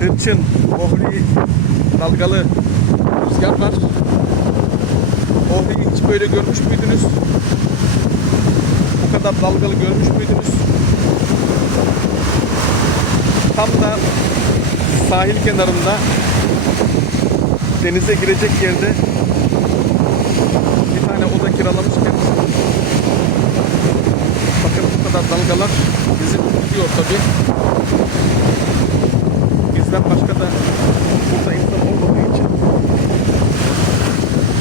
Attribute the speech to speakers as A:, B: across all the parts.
A: hırçın, ohri, dalgalı rüzgar var. Ohri'yi hiç böyle görmüş müydünüz? Bu kadar dalgalı görmüş müydünüz? Tam da sahil kenarında denize girecek yerde bir tane oda kiralamışken bakın bu kadar dalgalar bizi ürkütüyor tabi. Bizden başka da burada insan olmadığı için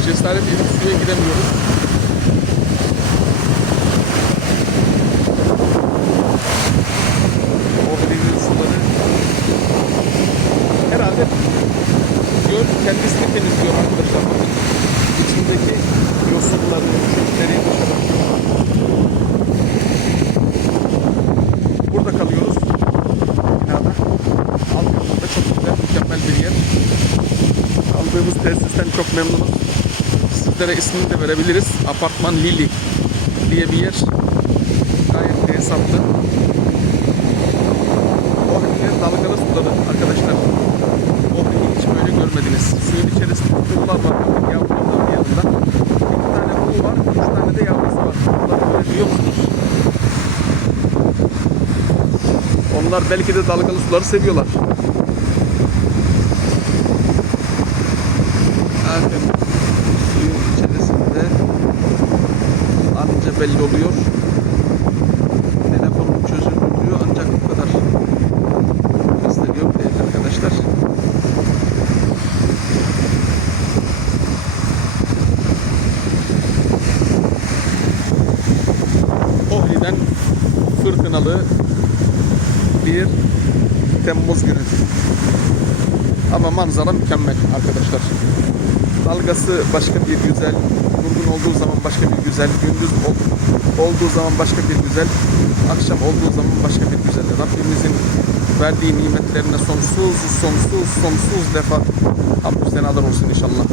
A: cesaret edip suya giremiyoruz. O denizin suları herhalde göl kendisini temizliyor arkadaşlar. Bakın içindeki yosunları, çöpleri dışarı Burada kalıyoruz. Binada. Alt katında çok güzel, mükemmel bir yer. Aldığımız tesisten çok memnunuz. Sizlere ismini de verebiliriz. Apartman Lili diye bir yer. Gayet de hesaplı. Ohri'nin dalgalı suları arkadaşlar. Ohri'yi hiç böyle görmediniz. Suyun içerisinde kuğular var. Yavruların yanında. İki tane kuğu var, üç tane de yavrusu var. Bunları görebiliyor musunuz? Onlar belki de dalgalı suları seviyorlar. Bakın suyun içerisinde anca belli oluyor. Telefonum diyor ancak bu kadar gösteriyor değerli arkadaşlar. Ohri'den fırtınalı bir Temmuz günü. Ama manzara mükemmel arkadaşlar. Dalgası başka bir güzel, olduğu zaman başka bir güzel, gündüz ol- olduğu zaman başka bir güzel, akşam olduğu zaman başka bir güzel. Rabbimizin verdiği nimetlerine sonsuz, sonsuz, sonsuz defa hamdü senalar olsun inşallah.